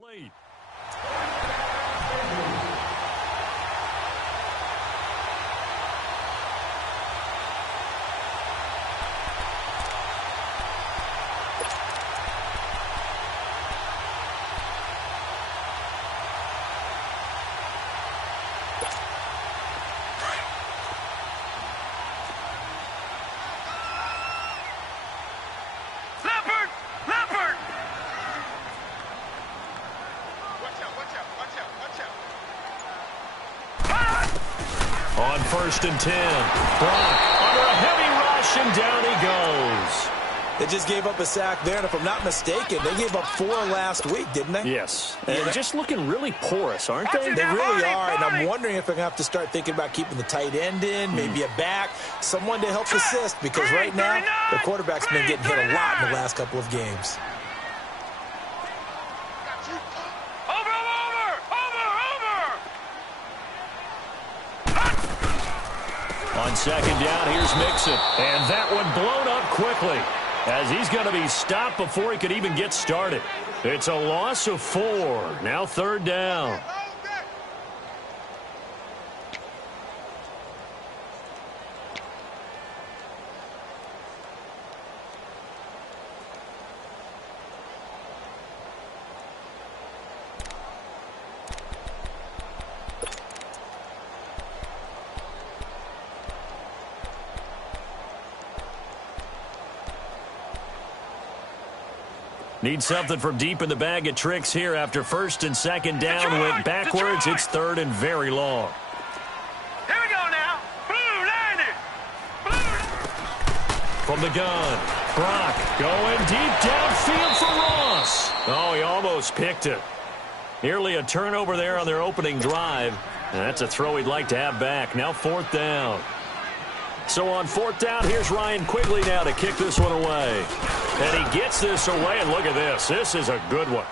Lead. On 1st and 10. Brock under a heavy rush, and down he goes. They just gave up a sack there, and if I'm not mistaken, they gave up 4 last week, didn't they? Yes. And just looking really porous, aren't they? They really are, and I'm wondering if they're going to have to start thinking about keeping the tight end in, maybe a back, someone to help assist, because right now, the quarterback's been getting hit a lot in the last couple of games. On 2nd down, here's Mixon. And that one blown up quickly, as he's going to be stopped before he could even get started. It's a loss of 4. Now 3rd down. Need something from deep in the bag of tricks here after 1st and 2nd down went backwards. It's 3rd and very long. Here we go now. Blue, line it. Blue. From the gun, Brock going deep downfield for Ross. Oh, he almost picked it. Nearly a turnover there on their opening drive. And that's a throw he'd like to have back. Now 4th down. So on 4th down, here's Ryan Quigley now to kick this one away. And he gets this away, and look at this. This is a good one.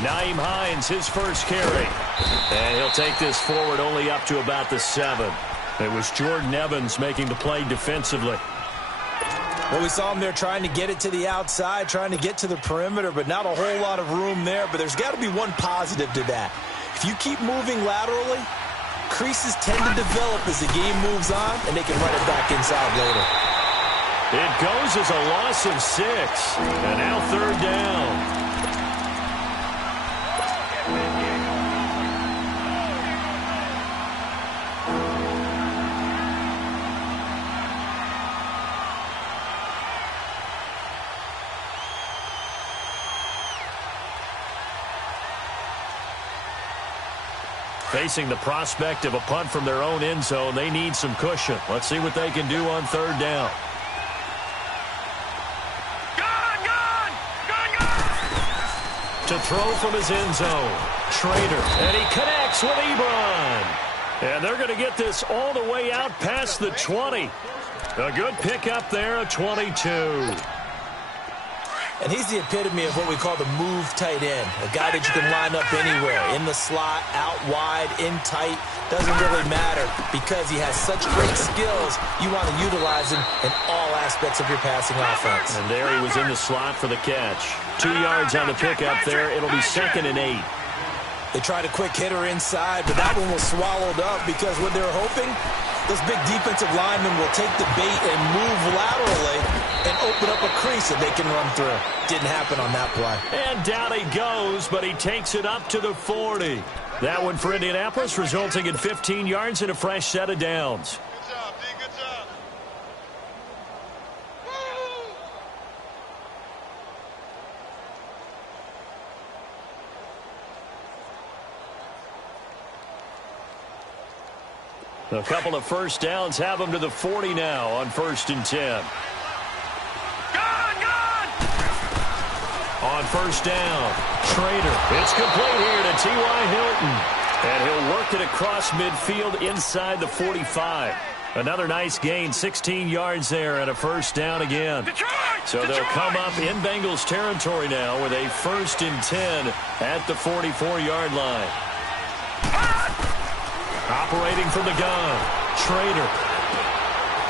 Nyheim Hines, his first carry. And he'll take this forward only up to about the 7. It was Jordan Evans making the play defensively. Well, we saw him there trying to get it to the outside, trying to get to the perimeter, but not a whole lot of room there. But there's got to be one positive to that. If you keep moving laterally, creases tend to develop as the game moves on, and they can run it back inside later. It goes as a loss of 6. And now 3rd down. Facing the prospect of a punt from their own end zone, they need some cushion. Let's see what they can do on 3rd down. To throw from his end zone, Trader, and he connects with Ebron. And they're going to get this all the way out past the 20. A good pickup there, a 22. And he's the epitome of what we call the move tight end, a guy that you can line up anywhere, in the slot, out wide, in tight, doesn't really matter because he has such great skills. You want to utilize him in all aspects of your passing offense. And there he was in the slot for the catch. 2 yards on the pickup there. It'll be 2nd and 8. They tried a quick hitter inside, but that one was swallowed up because what they were hoping, those big defensive linemen will take the bait and move laterally and open up a crease that they can run through. Didn't happen on that play. And down he goes, but he takes it up to the 40. That one for Indianapolis, resulting in 15 yards and a fresh set of downs. Good job, D. Good job. A couple of first downs have them to the 40 now on 1st and 10. On first down, Schrader. It's complete here to T.Y. Hilton. And he'll work it across midfield inside the 45. Another nice gain, 16 yards there and a first down again. So they'll come up in Bengals territory now with a 1st and 10 at the 44-yard line. Operating from the gun, Schrader.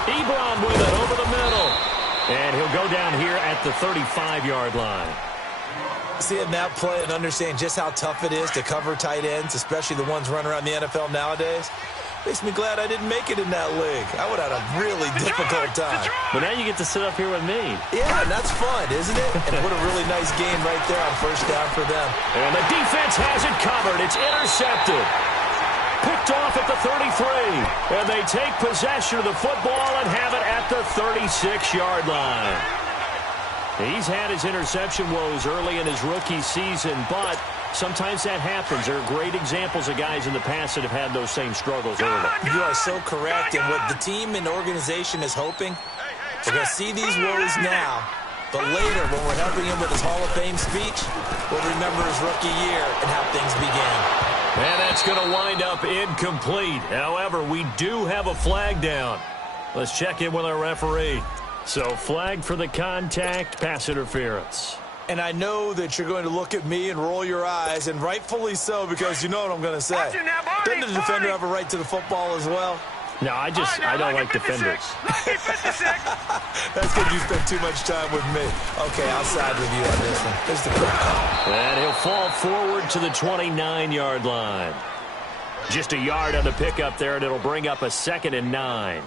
Ebron with it over the middle. And he'll go down here at the 35-yard line. Seeing that play and understand just how tough it is to cover tight ends, especially the ones running around the NFL nowadays, makes me glad I didn't make it in that league. I would have had a really difficult time. But now you get to sit up here with me. Yeah, and that's fun, isn't it? And what a really nice game right there on first down for them. And the defense has it covered. It's intercepted. Picked off at the 33. And they take possession of the football and have it at the 36-yard line. He's had his interception woes early in his rookie season, but sometimes that happens. There are great examples of guys in the past that have had those same struggles early. You are so correct. And what the team and organization is hoping, we're going to see these woes now, but later when we're helping him with his Hall of Fame speech, we'll remember his rookie year and how things began. And that's going to wind up incomplete. However, we do have a flag down. Let's check in with our referee. So, flag for the contact, pass interference. And I know that you're going to look at me and roll your eyes, and rightfully so, because you know what I'm going to say. Doesn't the defender have a right to the football as well? No, I don't like defenders. That's because you spend too much time with me. Okay, I'll side with you on this one. Here's the quick call. And he'll fall forward to the 29-yard line. Just a yard on the pickup there, and it'll bring up a 2nd and 9.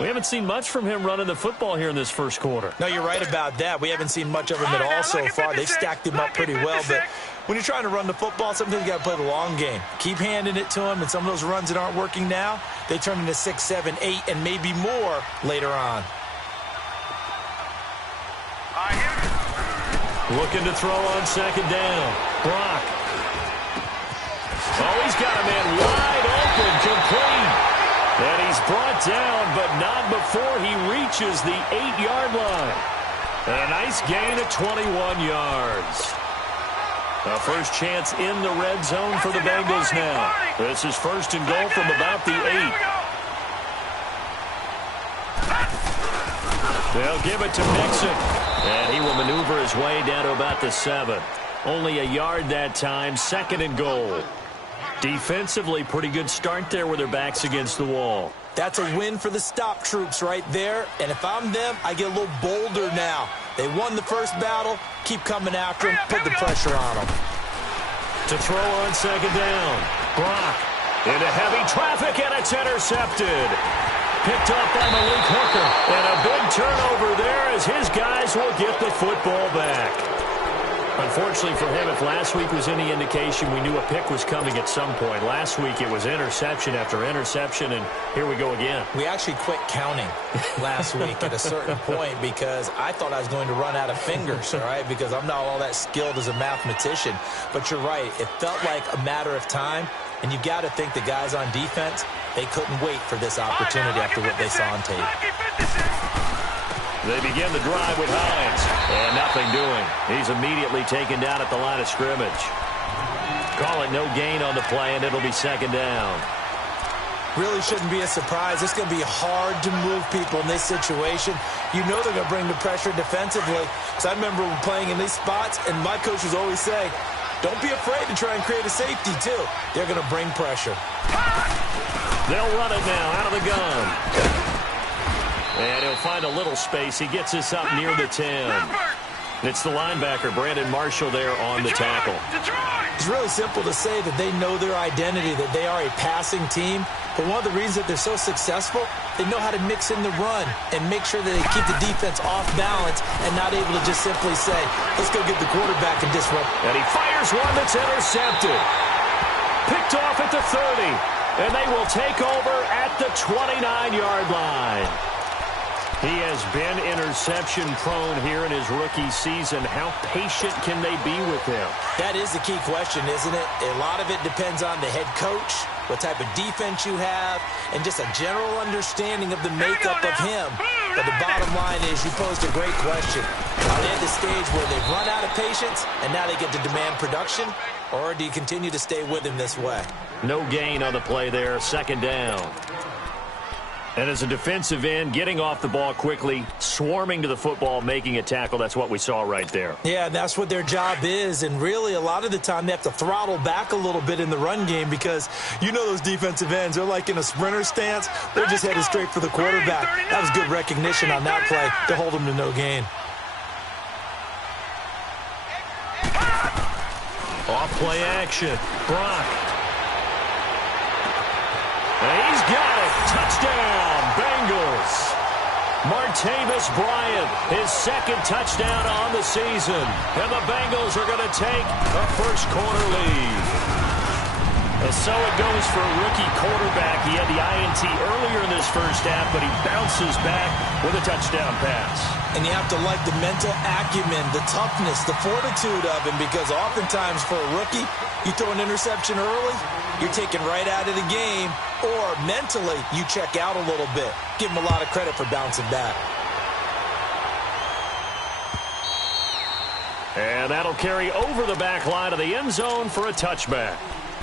We haven't seen much from him running the football here in this first quarter. No, you're right about that. We haven't seen much of him at all so far. They've stacked him up pretty well, but when you're trying to run the football, sometimes you got to play the long game. Keep handing it to him, and some of those runs that aren't working now, they turn into 6, 7, 8, and maybe more later on. Looking to throw on 2nd down. Brock. Oh, he's got a man wide open, complete. And he's brought down, but not before he reaches the 8-yard line. And a nice gain of 21 yards. A first chance in the red zone for the Bengals now. This is 1st and goal from about the 8. They'll give it to Mixon. And he will maneuver his way down to about the 7. Only a yard that time, 2nd and goal. Defensively, pretty good start there with their backs against the wall. That's a win for the stop troops right there. And if I'm them, I get a little bolder now. They won the first battle. Keep coming after them. Put the pressure on them. To throw on 2nd down. Brock into heavy traffic, and it's intercepted. Picked up by Malik Hooker. And a big turnover there as his guys will get the football back. Unfortunately for him, if last week was any indication, we knew a pick was coming at some point. Last week it was interception after interception, and here we go again. We actually quit counting last week at a certain point because I thought I was going to run out of fingers, all right, because I'm not all that skilled as a mathematician. But you're right. It felt like a matter of time, and you've got to think the guys on defense, they couldn't wait for this opportunity after what they saw on tape. They begin the drive with Hines, and nothing doing. He's immediately taken down at the line of scrimmage. Call it no gain on the play, and it'll be 2nd down. Really shouldn't be a surprise. It's going to be hard to move people in this situation. You know they're going to bring the pressure defensively. Because I remember playing in these spots, and my coach was always saying, don't be afraid to try and create a safety, too. They're going to bring pressure. They'll run it now out of the gun. And he'll find a little space. He gets this up near the 10. It's the linebacker, Brandon Marshall, there on the tackle. It's really simple to say that they know their identity, that they are a passing team. But one of the reasons that they're so successful, they know how to mix in the run and make sure that they keep the defense off balance and not able to just simply say, let's go get the quarterback and disrupt. And he fires one that's intercepted. Picked off at the 30. And they will take over at the 29-yard line. He has been interception prone here in his rookie season. How patient can they be with him? That is the key question, isn't it? A lot of it depends on the head coach, what type of defense you have, and just a general understanding of the makeup of him. But the bottom line is you posed a great question. Are they at the stage where they've run out of patience and now they get to demand production? Or do you continue to stay with him this way? No gain on the play there, second down. And as a defensive end, getting off the ball quickly, swarming to the football, making a tackle, that's what we saw right there. Yeah, that's what their job is. And really, a lot of the time, they have to throttle back a little bit in the run game because you know those defensive ends, they're like in a sprinter stance. They're just headed straight for the quarterback. That was good recognition on that play to hold them to no gain. Off play action. Brock. And he's got it. Touchdown, Bengals. Martavis Bryant, his second touchdown on the season. And the Bengals are going to take a first-quarter lead. And so it goes for a rookie quarterback. He had the INT earlier in this first half, but he bounces back with a touchdown pass. And you have to like the mental acumen, the toughness, the fortitude of him, because oftentimes for a rookie, you throw an interception early, you're taken right out of the game, or mentally, you check out a little bit. Give him a lot of credit for bouncing back. And that'll carry over the back line of the end zone for a touchback.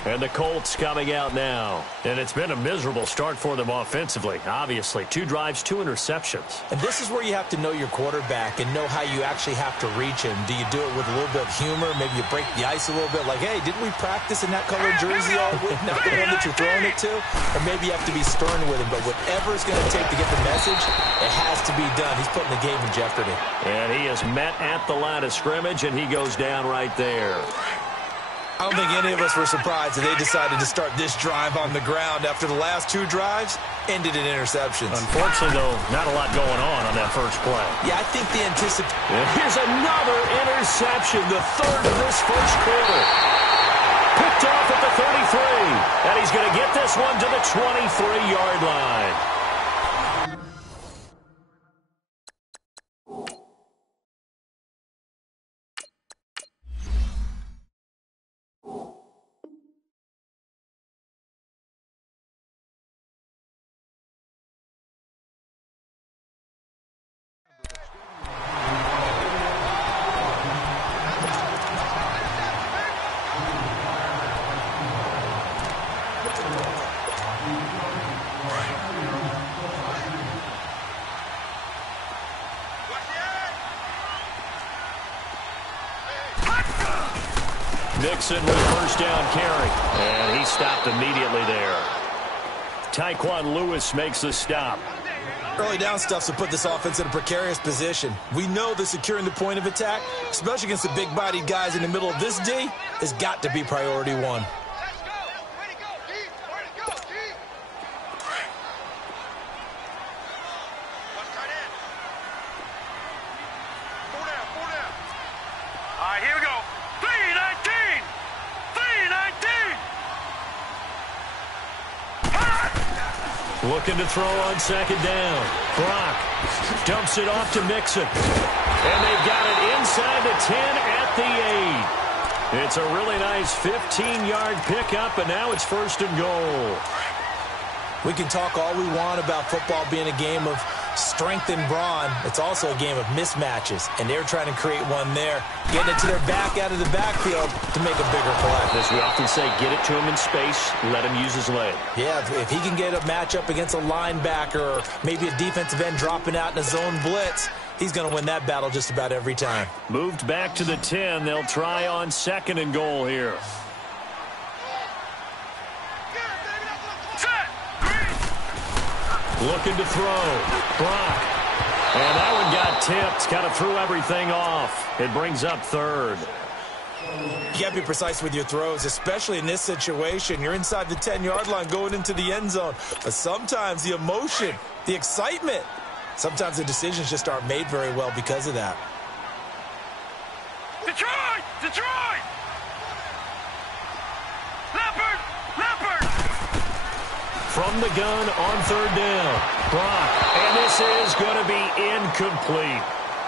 And the Colts coming out now. And it's been a miserable start for them offensively, obviously. 2 drives, 2 interceptions. And this is where you have to know your quarterback and know how you actually have to reach him. Do you do it with a little bit of humor? Maybe you break the ice a little bit like, hey, didn't we practice in that colored jersey all week? Not the one that you're throwing it to? Or maybe you have to be stern with him. But whatever it's going to take to get the message, it has to be done. He's putting the game in jeopardy. And he is met at the line of scrimmage, and he goes down right there. I don't think any of us were surprised that they decided to start this drive on the ground after the last 2 drives ended in interceptions. Unfortunately, though, not a lot going on that first play. Yeah, I think the anticipation. Here's another interception, the third of this first quarter. Picked off at the 33, and he's going to get this one to the 23-yard line. Nixon with first down carry. And he stopped immediately there. Tyquan Lewis makes the stop. Early down stuff to put this offense in a precarious position. We know that securing the point of attack, especially against the big-bodied guys in the middle of this D, has got to be priority 1. Looking to throw on second down. Brock dumps it off to Mixon. And they've got it inside the 10 at the 8. It's a really nice 15-yard pickup, and now it's first and goal. We can talk all we want about football being a game of strength and brawn. It's also a game of mismatches, and they're trying to create one there, getting it to their back out of the backfield to make a bigger play. As we often say, get it to him in space, let him use his leg. Yeah, if he can get a matchup against a linebacker or maybe a defensive end dropping out in a zone blitz, he's going to win that battle just about every time. Moved back to the 10. They'll try on second and goal here. Looking to throw. Brock. And that one got tipped. Kind of threw everything off. It brings up third. You got to be precise with your throws, especially in this situation. You're inside the 10-yard line going into the end zone. But sometimes the emotion, the excitement, sometimes the decisions just aren't made very well because of that. Detroit! Detroit! Leopard! Leopard! from the gun on third down. Brock, and this is going to be incomplete.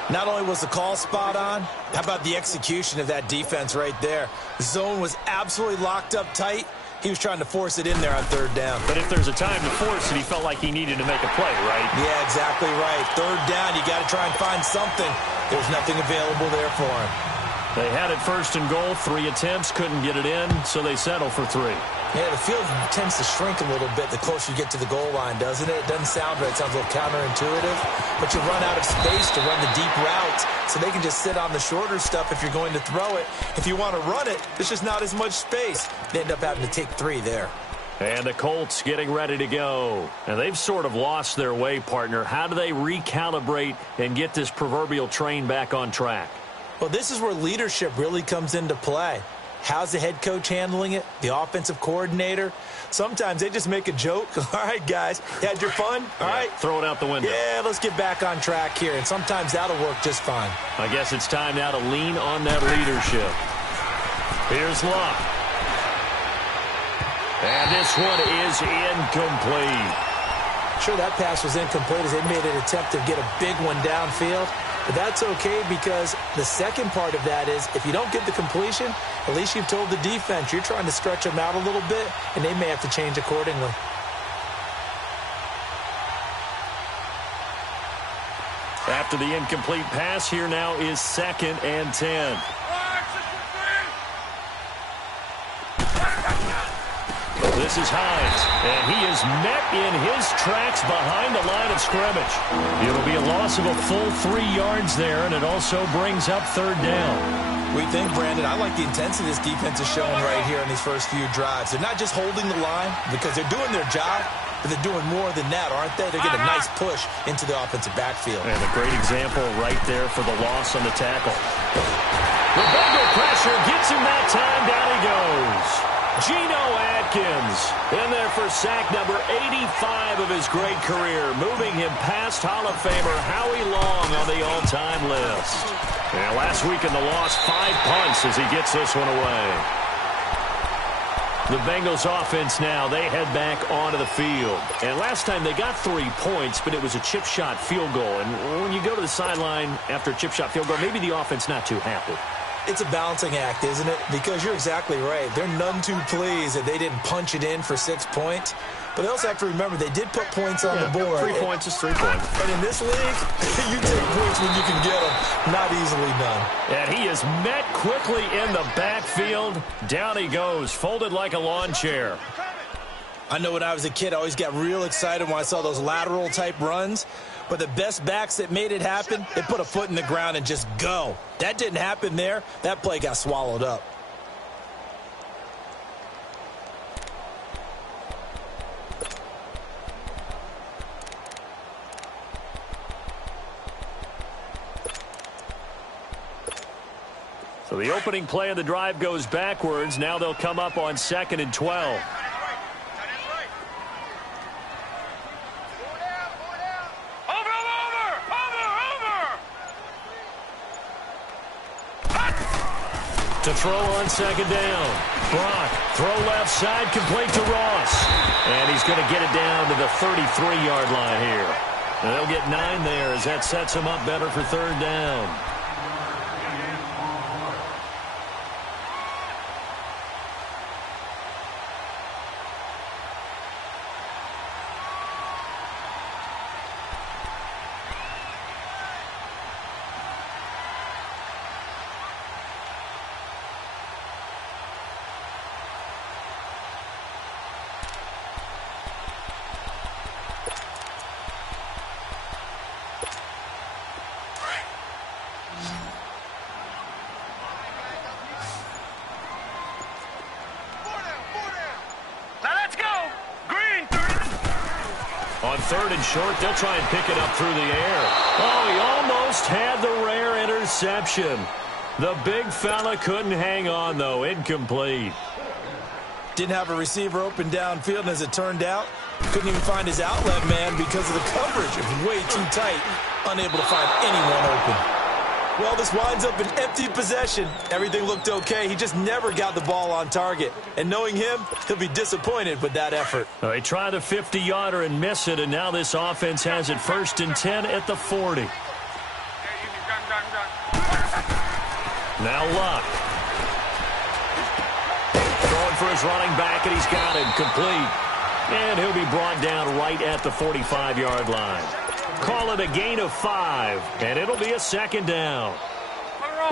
Not only was the call spot on, how about the execution of that defense right there? The zone was absolutely locked up tight. He was trying to force it in there on third down. But if there's a time to force it, he felt like he needed to make a play, right? Yeah, exactly right. Third down, you got to try and find something. There's nothing available there for him. They had it first and goal. 3 attempts, couldn't get it in, so they settle for 3. Yeah, the field tends to shrink a little bit the closer you get to the goal line, doesn't it? It doesn't sound right. It sounds a little counterintuitive. But you run out of space to run the deep routes, so they can just sit on the shorter stuff if you're going to throw it. If you want to run it, there's just not as much space. They end up having to take 3 there. And the Colts getting ready to go. And they've sort of lost their way, partner. How do they recalibrate and get this proverbial train back on track? Well, this is where leadership really comes into play. How's the head coach handling it? The offensive coordinator? Sometimes they just make a joke. All right, guys, you had your fun? All right. Throw it out the window. Yeah, let's get back on track here. And sometimes that'll work just fine. I guess it's time now to lean on that leadership. Here's Luck. And this one is incomplete. Sure, that pass was incomplete as they made an attempt to get a big one downfield. But that's okay because the second part of that is if you don't get the completion, at least you've told the defense you're trying to stretch them out a little bit, and they may have to change accordingly. After the incomplete pass, here now is 2nd and 10. This is Hines, and he is met in his tracks behind the line of scrimmage. It'll be a loss of a full 3 yards there, and it also brings up third down. We think, Brandon, I like the intensity this defense is showing right here in these first few drives. They're not just holding the line because they're doing their job, but they're doing more than that, aren't they? They're getting a nice push into the offensive backfield. And a great example right there for the loss on the tackle. The Bengal pressure gets him that time. Down he goes. Geno Atkins in there for sack number 85 of his great career, moving him past Hall of Famer Howie Long on the all-time list. And last week in the loss, 5 punts as he gets this one away. The Bengals offense now, they head back onto the field. And last time they got 3 points, but it was a chip shot field goal. And when you go to the sideline after a chip shot field goal, maybe the offense not too happy. It's a balancing act, isn't it? Because you're exactly right. They're none too pleased that they didn't punch it in for 6 points. But they also have to remember they did put points on the board. 3 points is 3 points. And in this league, you take points when you can get them. Not easily done. And he is met quickly in the backfield. Down he goes, folded like a lawn chair. I know when I was a kid, I always got real excited when I saw those lateral-type runs. But the best backs that made it happen, they put a foot in the ground and just go. That didn't happen there. That play got swallowed up. So the opening play of the drive goes backwards. Now they'll come up on 2nd and 12. To throw on 2nd down. Brock, throw left side, complete to Ross. And he's going to get it down to the 33-yard line here. And they'll get 9 there as that sets him up better for third down. On 3rd and short, they'll try and pick it up through the air. Oh, he almost had the rare interception. The big fella couldn't hang on, though. Incomplete. Didn't have a receiver open downfield, and as it turned out, couldn't even find his outlet man because of the coverage. It was way too tight, unable to find anyone open. Well, this winds up an empty possession. Everything looked okay. He just never got the ball on target. And knowing him, he'll be disappointed with that effort. They try the 50-yarder and miss it, and now this offense has it 1st and 10 at the 40. Now Luck. Throwing for his running back, and he's got him complete. And he'll be brought down right at the 45-yard line. Call it a gain of 5, and it'll be a 2nd down.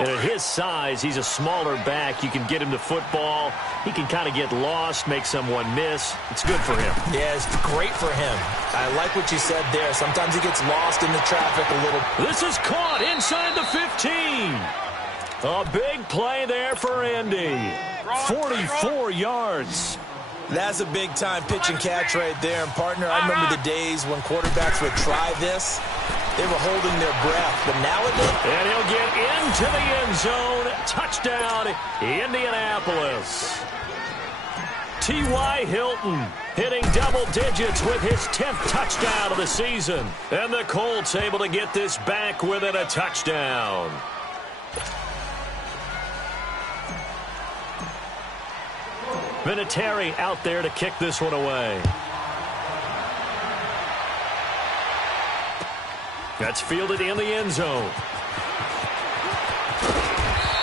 And at his size, he's a smaller back. You can get him the football. He can kind of get lost, make someone miss. It's good for him. Yeah, it's great for him. I like what you said there. Sometimes he gets lost in the traffic a little. This is caught inside the 15. A big play there for Indy. 44 yards. That's a big-time pitch and catch right there. And, partner, I remember the days when quarterbacks would try this. They were holding their breath. But nowadays... And he'll get into the end zone. Touchdown, Indianapolis. T.Y. Hilton hitting double digits with his 10th touchdown of the season. And the Colts able to get this back within a touchdown. Vinatieri out there to kick this one away. That's fielded in the end zone.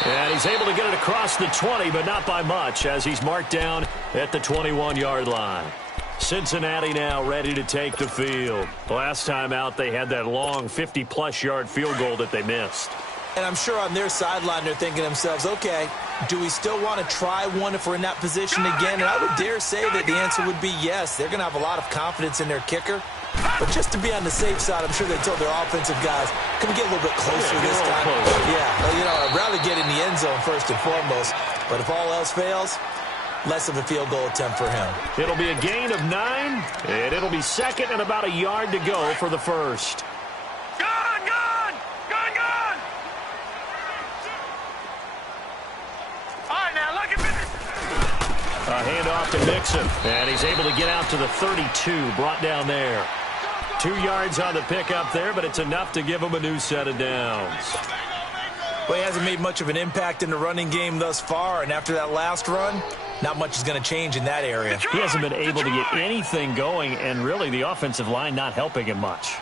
And he's able to get it across the 20, but not by much, as he's marked down at the 21-yard line. Cincinnati now ready to take the field. Last time out, they had that long 50-plus yard field goal that they missed. And I'm sure on their sideline they're thinking to themselves, okay, do we still want to try one if we're in that position again? And I would dare say that the answer would be yes. They're going to have a lot of confidence in their kicker. But just to be on the safe side, I'm sure they told their offensive guys, can we get a little bit closer this time? Yeah, well, you know, I'd rather get in the end zone first and foremost. But if all else fails, less of a field goal attempt for him. It'll be a gain of 9, and it'll be 2nd and about a yard to go for the 1st. A handoff to Mixon, and he's able to get out to the 32, brought down there. 2 yards on the pickup there, but it's enough to give him a new set of downs. Well, he hasn't made much of an impact in the running game thus far, and after that last run, not much is going to change in that area. He hasn't been able to get anything going, and really the offensive line not helping him much.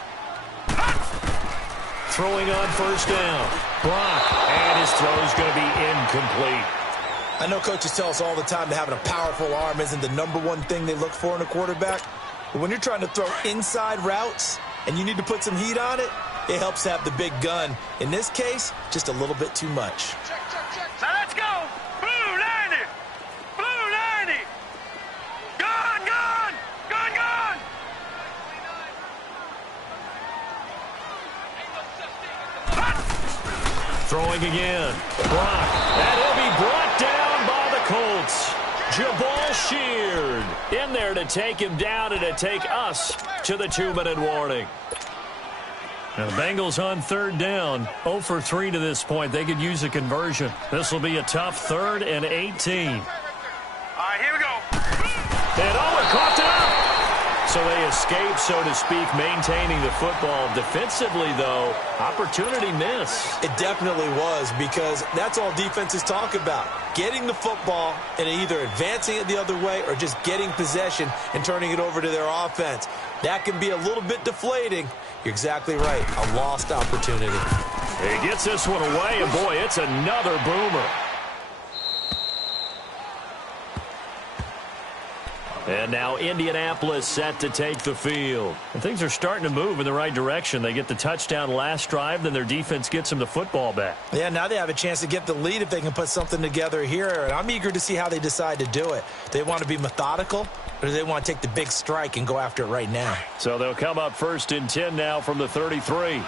Throwing on 1st down. Brock, and his throw is going to be incomplete. I know coaches tell us all the time that having a powerful arm isn't the #1 thing they look for in a quarterback. But when you're trying to throw inside routes and you need to put some heat on it, it helps to have the big gun. In this case, just a little bit too much. So let's go. Blue 90. Blue 90. Gone, gone. Gone, gone. Throwing again. Brock, and he'll be brought down by the Colts. Jabal Sheard in there to take him down and to take us to the 2-minute warning. Now the Bengals on 3rd down. 0 for 3 to this point. They could use a conversion. This will be a tough 3rd and 18. All right, here we go. And Owen coughed it up. So they escape, so to speak, maintaining the football. Defensively, though, opportunity miss. It definitely was, because that's all defenses talk about. Getting the football and either advancing it the other way or just getting possession and turning it over to their offense. That can be a little bit deflating. You're exactly right. A lost opportunity. He gets this one away, and boy, it's another boomer. And now Indianapolis set to take the field. And things are starting to move in the right direction. They get the touchdown last drive, then their defense gets them the football back. Yeah, now they have a chance to get the lead if they can put something together here. And I'm eager to see how they decide to do it. They want to be methodical, or do they want to take the big strike and go after it right now? So they'll come up 1st and 10 now from the 33.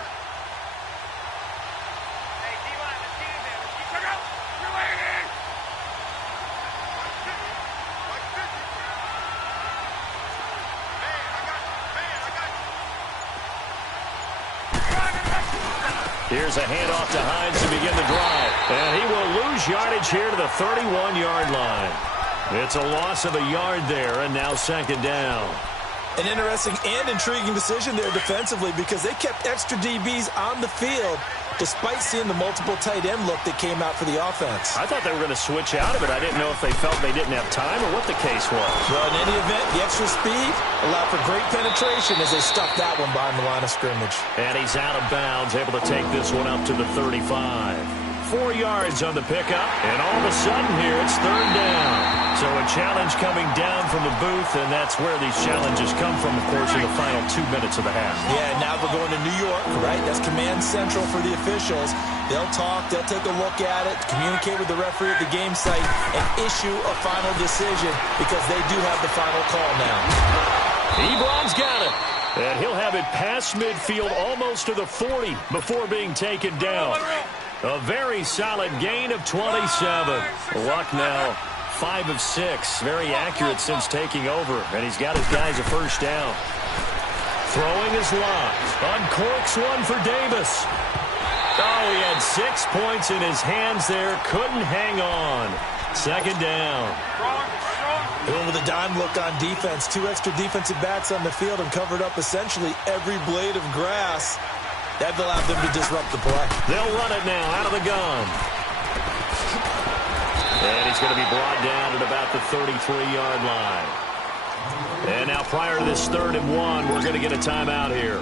Here's a handoff to Hines to begin the drive. And he will lose yardage here to the 31-yard line. It's a loss of a yard there, and now 2nd down. An interesting and intriguing decision there defensively, because they kept extra DBs on the field despite seeing the multiple tight end look that came out for the offense. I thought they were going to switch out of it. I didn't know if they felt they didn't have time or what the case was. Well, in any event, the extra speed allowed for great penetration as they stuffed that one behind the line of scrimmage. And he's out of bounds, able to take this one up to the 35. 4 yards on the pickup, and all of a sudden here, it's third down. So a challenge coming down from the booth, and that's where these challenges come from, of course, in the final 2 minutes of the half. Yeah, now we're going to New York, right? That's command central for the officials. They'll talk, they'll take a look at it, communicate with the referee at the game site, and issue a final decision because they do have the final call now. Ebron's got it. And he'll have it past midfield almost to the 40 before being taken down. A very solid gain of 27. Luck now 5 of 6. Very accurate since taking over. And he's got his guys a first down. Throwing his Luck. Uncorks one for Davis. Oh, he had 6 points in his hands there. Couldn't hang on. Second down. Going with a dime look on defense. 2 extra defensive backs on the field and covered up essentially every blade of grass. That allowed them to disrupt the play. They'll run it now out of the gun. And he's going to be brought down at about the 33-yard line. And now prior to this 3rd and 1, we're going to get a timeout here,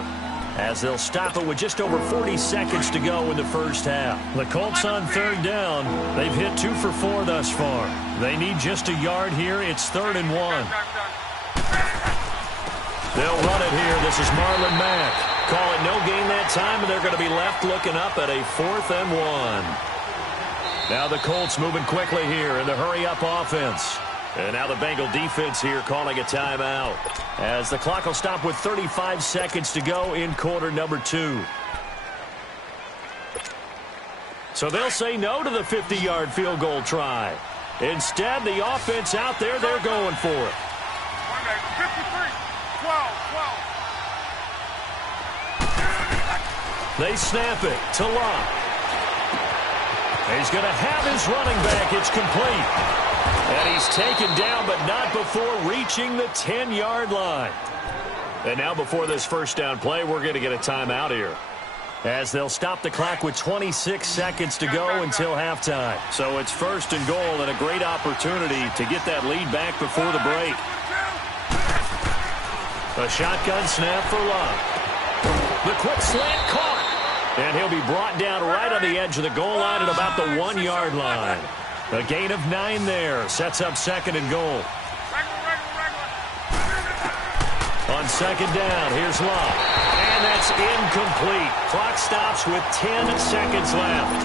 as they'll stop it with just over 40 seconds to go in the first half. The Colts on 3rd down. They've hit 2 for 4 thus far. They need just a yard here. It's 3rd and 1. They'll run it here. This is Marlon Mack. Call it no gain that time, and they're going to be left looking up at a 4th and 1. Now the Colts moving quickly here in the hurry-up offense. And now the Bengal defense here calling a timeout, as the clock will stop with 35 seconds to go in quarter number 2. So they'll say no to the 50-yard field goal try. Instead, the offense out there, they're going for it. 53, 12. They snap it to Luck. He's going to have his running back. It's complete. And he's taken down, but not before reaching the 10-yard line. And now before this first down play, we're going to get a timeout here, as they'll stop the clock with 26 seconds to go until halftime. So it's 1st and goal, and a great opportunity to get that lead back before the break. A shotgun snap for Luck. The quick slant caught. And he'll be brought down right on the edge of the goal line at about the 1-yard line. A gain of 9 there. Sets up 2nd and goal. On 2nd down, here's Luck. And that's incomplete. Clock stops with 10 seconds left.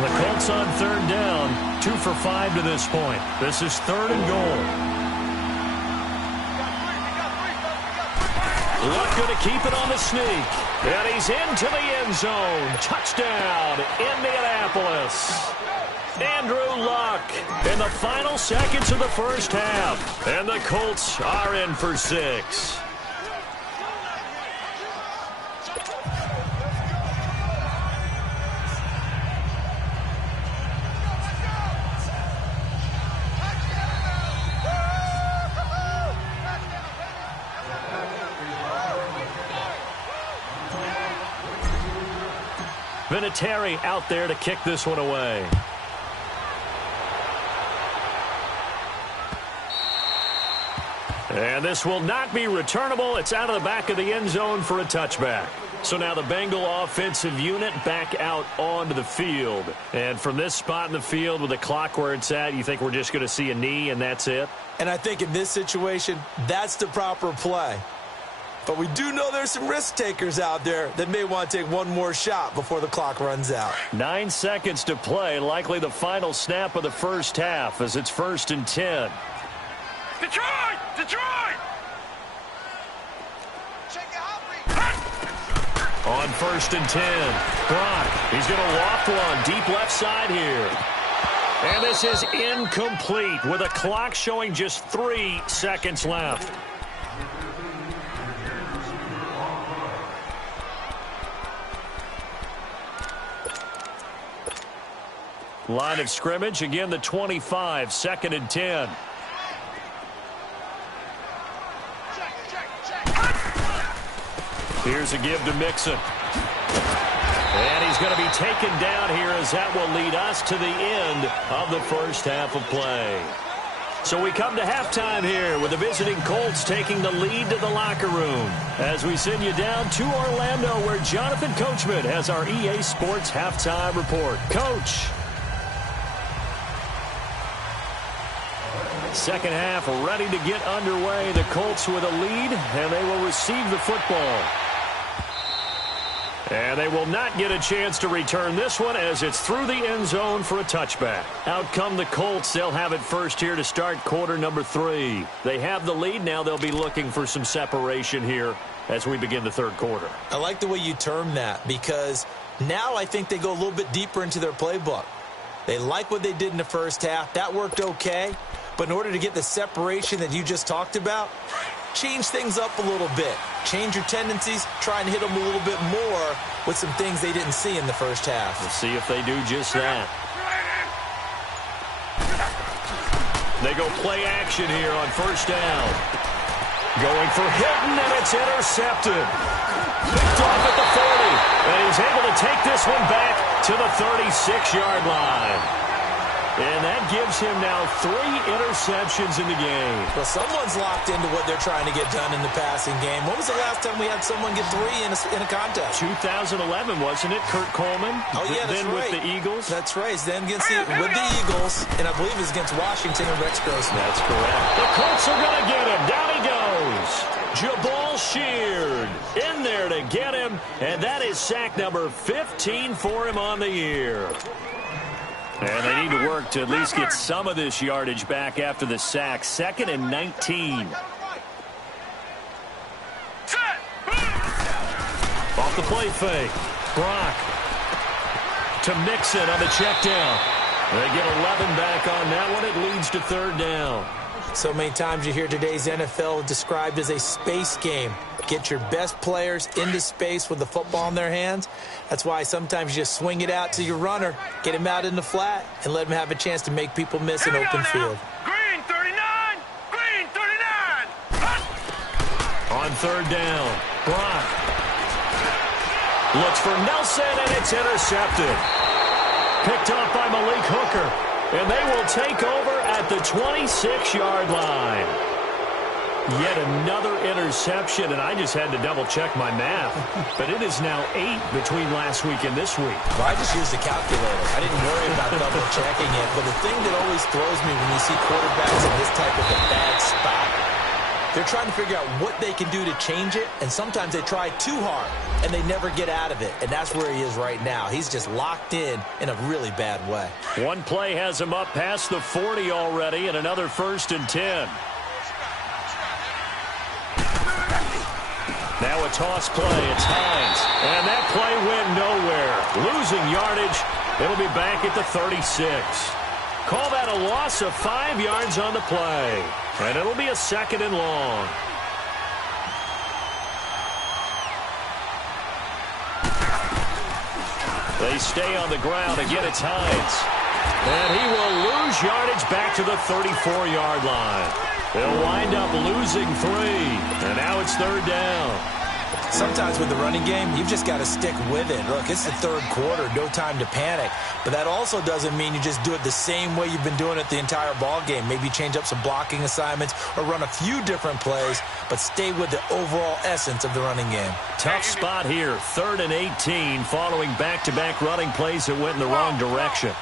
The Colts on 3rd down. 2 for 5 to this point. This is 3rd and goal. Luck going to keep it on the sneak. And he's into the end zone. Touchdown, Indianapolis. Andrew Luck in the final seconds of the first half. And the Colts are in for 6. Vinatieri out there to kick this one away. And this will not be returnable. It's out of the back of the end zone for a touchback. So now the Bengal offensive unit back out onto the field. And from this spot in the field with the clock where it's at, you think we're just going to see a knee and that's it? And I think in this situation, that's the proper play. But we do know there's some risk takers out there that may want to take one more shot before the clock runs out. 9 seconds to play, likely the final snap of the first half as it's 1st and 10. Detroit! Detroit! On 1st and 10, Brock, he's going to loft one deep left side here. And this is incomplete with a clock showing just 3 seconds left. Line of scrimmage, again the 25, 2nd and 10. Here's a give to Mixon. And he's going to be taken down here as that will lead us to the end of the first half of play. So we come to halftime here with the visiting Colts taking the lead to the locker room as we send you down to Orlando where Jonathan Coachman has our EA Sports halftime report. Coach. Second half ready to get underway. The Colts with a lead, and they will receive the football. And they will not get a chance to return this one as it's through the end zone for a touchback. Out come the Colts. They'll have it first here to start quarter number 3. They have the lead. Now they'll be looking for some separation here as we begin the third quarter. I like the way you term that because now I think they go a little bit deeper into their playbook. They like what they did in the first half. That worked okay. But in order to get the separation that you just talked about, change things up a little bit. Change your tendencies. Try and hit them a little bit more with some things they didn't see in the first half. We'll see if they do just that. They go play action here on first down. Going for Hilton, and it's intercepted. Picked off at the 40. And he's able to take this one back to the 36-yard line. And that gives him now 3 interceptions in the game. Well, someone's locked into what they're trying to get done in the passing game. When was the last time we had someone get 3 in a contest? 2011, wasn't it? Kurt Coleman. Oh, yeah, that's then right. with the Eagles. That's right. Then with the Eagles, and I believe it's against Washington and Rex Grossman. That's correct. The Colts are going to get him. Down he goes. Jabal Sheard in there to get him, and that is sack number 15 for him on the year. And they need to work to at least get some of this yardage back after the sack. 2nd and 19. Off the play fake. Brock to Mixon on the check down. They get 11 back on that one. It leads to third down. So many times you hear today's NFL described as a space game. Get your best players into space with the football in their hands. That's why sometimes you just swing it out to your runner, get him out in the flat, and let him have a chance to make people miss an open field. Green 39! Green 39! On third down, Brock looks for Nelson, and it's intercepted. Picked off by Malik Hooker, and they will take over at the 26-yard line. Yet another interception, and I just had to double-check my math. But it is now 8 between last week and this week. Well, I just used a calculator. I didn't worry about double-checking it. But the thing that always throws me when you see quarterbacks in this type of a bad spot, they're trying to figure out what they can do to change it, and sometimes they try too hard, and they never get out of it. And that's where he is right now. He's just locked in a really bad way. One play has him up past the 40 already, and another 1st and 10. Now a toss play. It's Hines. And that play went nowhere. Losing yardage. It'll be back at the 36. Call that a loss of 5 yards on the play. And it'll be a 2nd and long. They stay on the ground. Again, it's Hines. And he will lose yardage back to the 34-yard line. They'll wind up losing 3. And now it's third down. Sometimes with the running game, you've just got to stick with it. Look, it's the third quarter, no time to panic. But that also doesn't mean you just do it the same way you've been doing it the entire ball game. Maybe change up some blocking assignments or run a few different plays, but stay with the overall essence of the running game. Tough spot here, 3rd and 18, following back-to-back running plays that went in the wrong direction.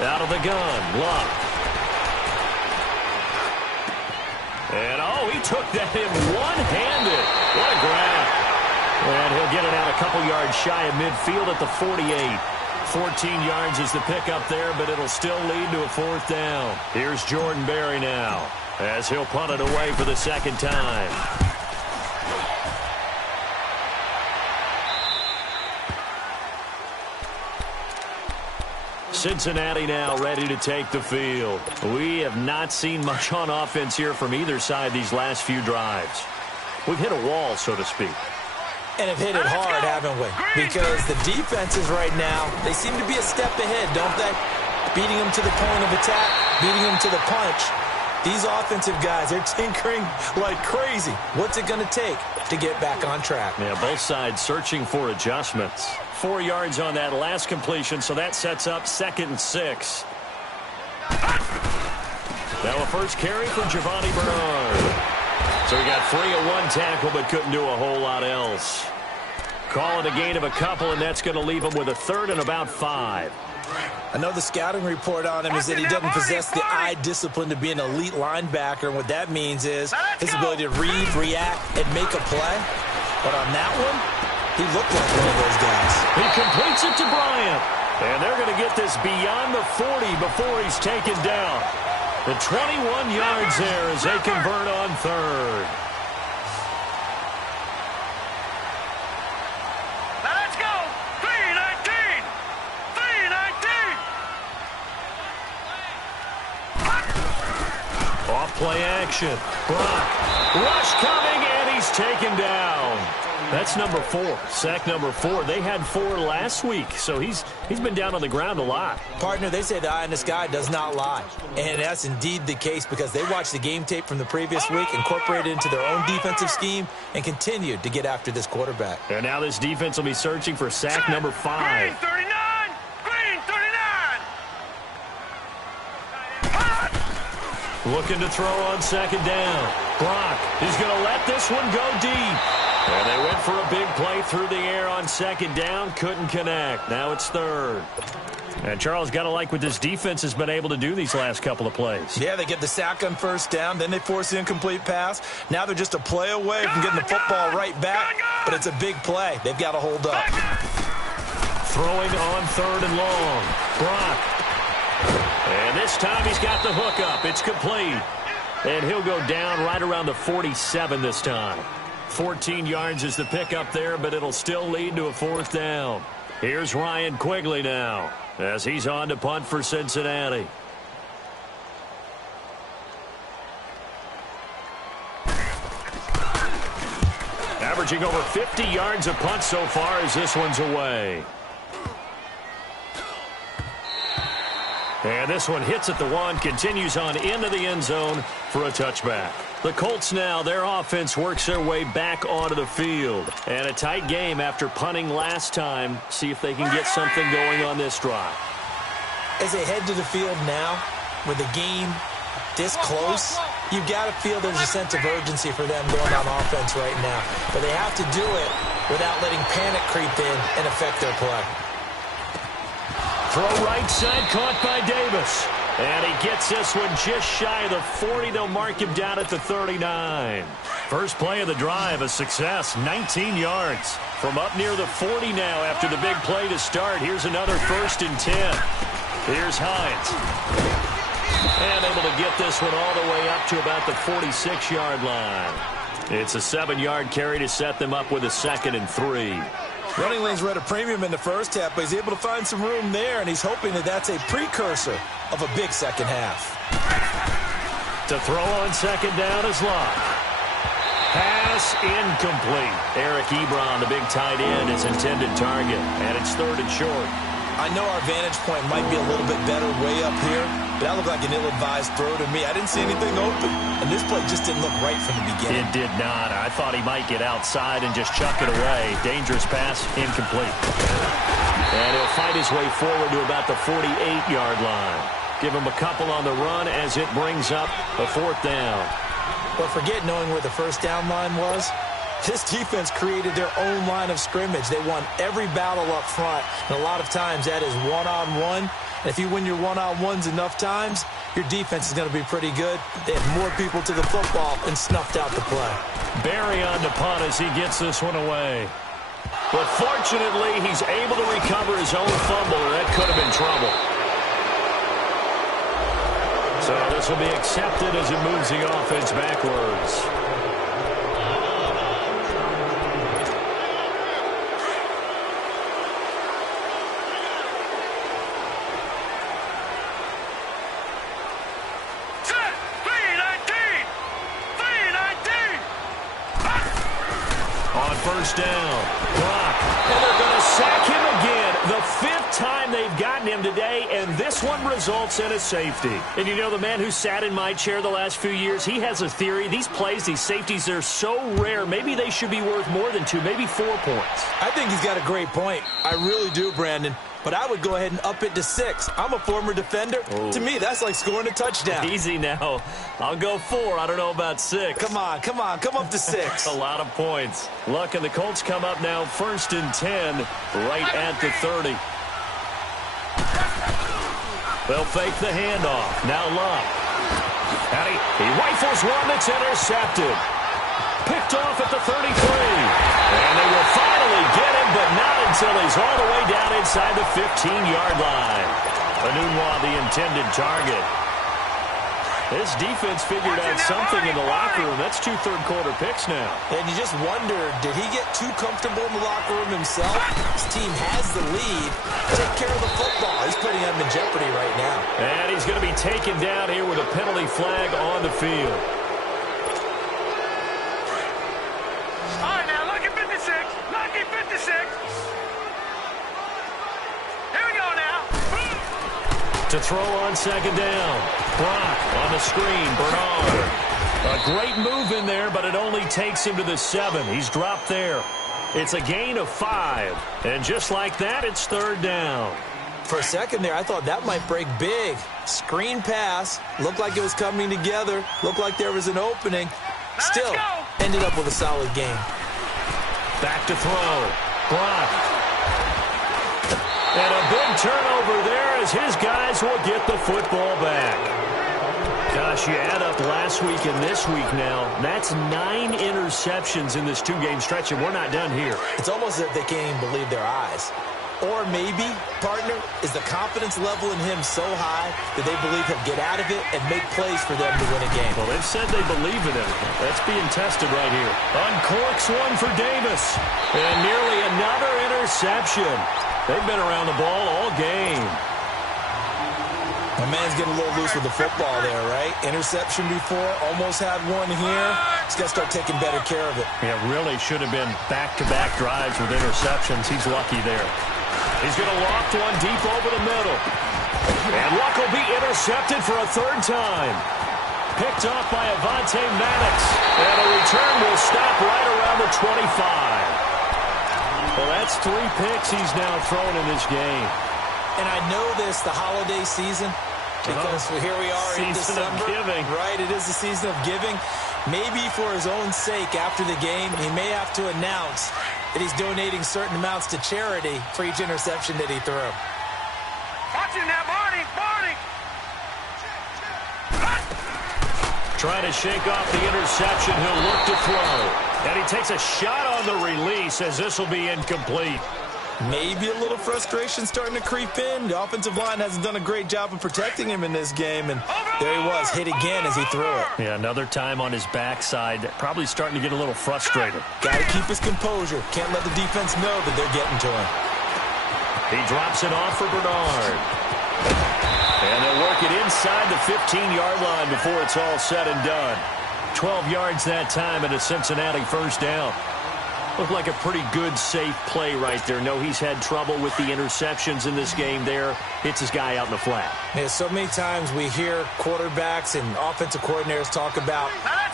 Out of the gun, Love. And, he took that in one-handed. What a grab. And he'll get it out a couple yards shy of midfield at the 48. 14 yards is the pickup there, but it'll still lead to a 4th down. Here's Jordan Berry now as he'll punt it away for the 2nd time. Cincinnati now ready to take the field. We have not seen much on offense here from either side these last few drives. We've hit a wall, so to speak. And have hit it hard, haven't we? Because the defenses right now, they seem to be a step ahead, don't they? Beating them to the point of attack, beating them to the punch. These offensive guys, they're tinkering like crazy. What's it going to take to get back on track? Yeah, both sides searching for adjustments. 4 yards on that last completion, so that sets up 2nd and 6. Now a first carry for Giovanni Bernard. So he got free of 1 tackle but couldn't do a whole lot else. Call it a gain of a couple, and that's going to leave him with a 3rd and about 5. I know the scouting report on him is that he doesn't possess the eye discipline to be an elite linebacker, and what that means is his ability to read, react, and make a play. But on that one, he looked like one of those guys. He completes it to Bryant, and they're going to get this beyond the 40 before he's taken down. The 21 yards there as they convert on 3rd. Let's go. 319. 319. Off play action. Brock. Rush coming, and he's taken down. That's number 4. Sack number 4. They had 4 last week, so he's been down on the ground a lot. Partner, they say the eye in the sky does not lie. And that's indeed the case because they watched the game tape from the previous week, incorporated it into their own defensive scheme, and continued to get after this quarterback. And now this defense will be searching for sack number 5. Green 39. Green 39. Looking to throw on 2nd down. Brock is going to let this one go deep. And they went for a big play through the air on 2nd down. Couldn't connect. Now it's 3rd. And Charles, got to like what this defense has been able to do these last couple of plays. Yeah, they get the sack on 1st down, then they force the incomplete pass. Now they're just a play away from getting the football right back, but it's a big play. They've got to hold up. Throwing on 3rd and long. Brock. And this time he's got the hook up. It's complete. And he'll go down right around the 47 this time. 14 yards is the pickup there, but it'll still lead to a 4th down. Here's Ryan Quigley now as he's on to punt for Cincinnati. Averaging over 50 yards a punt so far as this one's away. And this one hits at the 1, continues on into the end zone for a touchback. The Colts now, their offense works their way back onto the field. And a tight game after punting last time. See if they can get something going on this drive. As they head to the field now, with the game this close, you've got to feel there's a sense of urgency for them going on offense right now. But they have to do it without letting panic creep in and affect their play. Throw right side, caught by Davis. And he gets this one just shy of the 40. They'll mark him down at the 39. First play of the drive, a success, 19 yards. From up near the 40 now after the big play to start. Here's another 1st and 10. Here's Hines. And able to get this one all the way up to about the 46-yard line. It's a 7-yard carry to set them up with a 2nd and 3. Running lanes were at a premium in the first half, but he's able to find some room there, and he's hoping that that's a precursor of a big second half. To throw on 2nd down is Locke. Pass incomplete. Eric Ebron, the big tight end, is intended target, and it's 3rd and short. I know our vantage point might be a little bit better way up here, but that looked like an ill-advised throw to me. I didn't see anything open, and this play just didn't look right from the beginning. It did not. I thought he might get outside and just chuck it away. Dangerous pass, incomplete. And he'll fight his way forward to about the 48-yard line. Give him a couple on the run as it brings up a 4th down. But forget knowing where the 1st down line was. This defense created their own line of scrimmage. They won every battle up front, and a lot of times that is one-on-one. And if you win your one-on-ones enough times, your defense is going to be pretty good. They had more people to the football and snuffed out the play. Barry on the punt as he gets this one away. But fortunately, he's able to recover his own fumble, or that could have been trouble. So this will be accepted as it moves the offense backwards. on first down. Brock, and they're going to sack him again. The 5th time they've gotten him today, and this one results in a safety. And you know, the man who sat in my chair the last few years, he has a theory. These plays, these safeties, they're so rare. Maybe they should be worth more than 2, maybe 4 points. I think he's got a great point. I really do, Brandon. But I would go ahead and up it to 6. I'm a former defender. Oh. To me, that's like scoring a touchdown. Easy now. I'll go 4. I don't know about 6. Come on. Come up to 6. A lot of points. Luck and the Colts come up now 1st and 10 right at the 30. They'll fake the handoff. Now Luck. And he rifles one that's intercepted. Picked off at the 33. And they will finally get him, but not until he's all the way down inside the 15-yard line. Anunwa, the intended target. This defense figured out something in the locker room. That's 2 third-quarter picks now. And you just wonder, did he get too comfortable in the locker room himself? His team has the lead. Take care of the football. He's putting them in jeopardy right now. And he's going to be taken down here with a penalty flag on the field. All right, now, lucky 56. Lucky 56. Here we go now. To throw on 2nd down. Brock on the screen. Bernard. A great move in there, but it only takes him to the 7. He's dropped there. It's a gain of 5. And just like that, it's 3rd down. For a second there, I thought that might break big. Screen pass. Looked like it was coming together. Looked like there was an opening. Still, ended up with a solid game. Back to throw. Brock. And a big turnover there as his guys will get the football back. Gosh, you add up last week and this week now. That's 9 interceptions in this 2-game stretch, and we're not done here. It's almost as if they can't even believe their eyes. Or maybe, partner, is the confidence level in him so high that they believe he'll get out of it and make plays for them to win a game. Well, they've said they believe in him. That's being tested right here. Uncorks one for Davis. And nearly another interception. They've been around the ball all game. My man's getting a little loose with the football there, right? Interception before, almost had one here. He's got to start taking better care of it. Yeah, really should have been back-to-back drives with interceptions. He's lucky there. He's going to loft one deep over the middle. And Luck will be intercepted for a 3rd time. Picked off by Avonte Maddox. And a return will stop right around the 25. Well, that's 3 picks he's now thrown in this game. And I know this, the holiday season, because here we are in December. Season of giving. Right, it is the season of giving. Maybe for his own sake after the game, he may have to announce that he's donating certain amounts to charity for each interception that he threw. Watch it now, Barney. Barney. Trying to shake off the interception. He'll look to throw. And he takes a shot on the release as this will be incomplete. Maybe a little frustration starting to creep in. The offensive line hasn't done a great job of protecting him in this game, and there he was, hit again as he threw it. Yeah, another time on his backside, probably starting to get a little frustrated. Got to keep his composure. Can't let the defense know that they're getting to him. He drops it off for Bernard. And they'll work it inside the 15-yard line before it's all said and done. 12 yards that time and a Cincinnati 1st down. Looked like a pretty good, safe play right there. No, he's had trouble with the interceptions in this game there. Hits his guy out in the flat. Yeah, so many times we hear quarterbacks and offensive coordinators talk about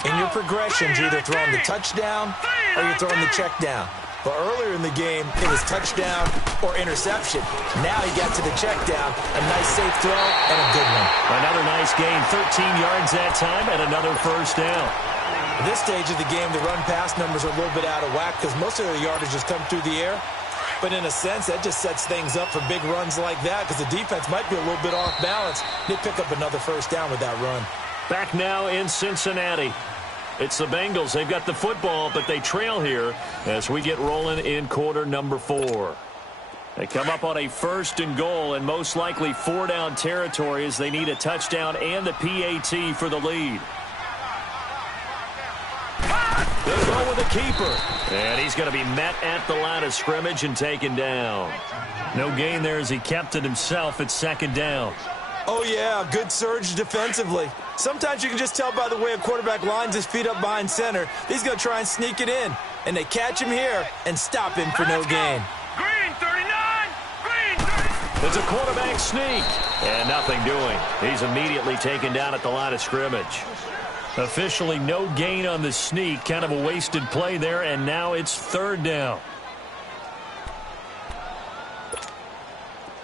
in your progressions, you're either throwing the touchdown or you're throwing the check down. But earlier in the game, it was touchdown or interception. Now he got to the check down, a nice safe throw, and a good one. Another nice gain, 13 yards that time, and another 1st down. At this stage of the game, the run-pass numbers are a little bit out of whack because most of the yardage has come through the air. But in a sense, that just sets things up for big runs like that because the defense might be a little bit off balance. They pick up another 1st down with that run. Back now in Cincinnati. It's the Bengals. They've got the football, but they trail here as we get rolling in quarter number 4. They come up on a 1st and goal and most likely 4-down territory as they need a touchdown and the PAT for the lead. They'll go with the keeper. And he's going to be met at the line of scrimmage and taken down. No gain there as he kept it himself at 2nd down. Oh, yeah, good surge defensively. Sometimes you can just tell by the way a quarterback lines his feet up behind center. He's going to try and sneak it in. And they catch him here and stop him for no gain. Green 39! Green 30! It's a quarterback sneak. And nothing doing. He's immediately taken down at the line of scrimmage. Officially no gain on the sneak. Kind of a wasted play there, and now it's third down.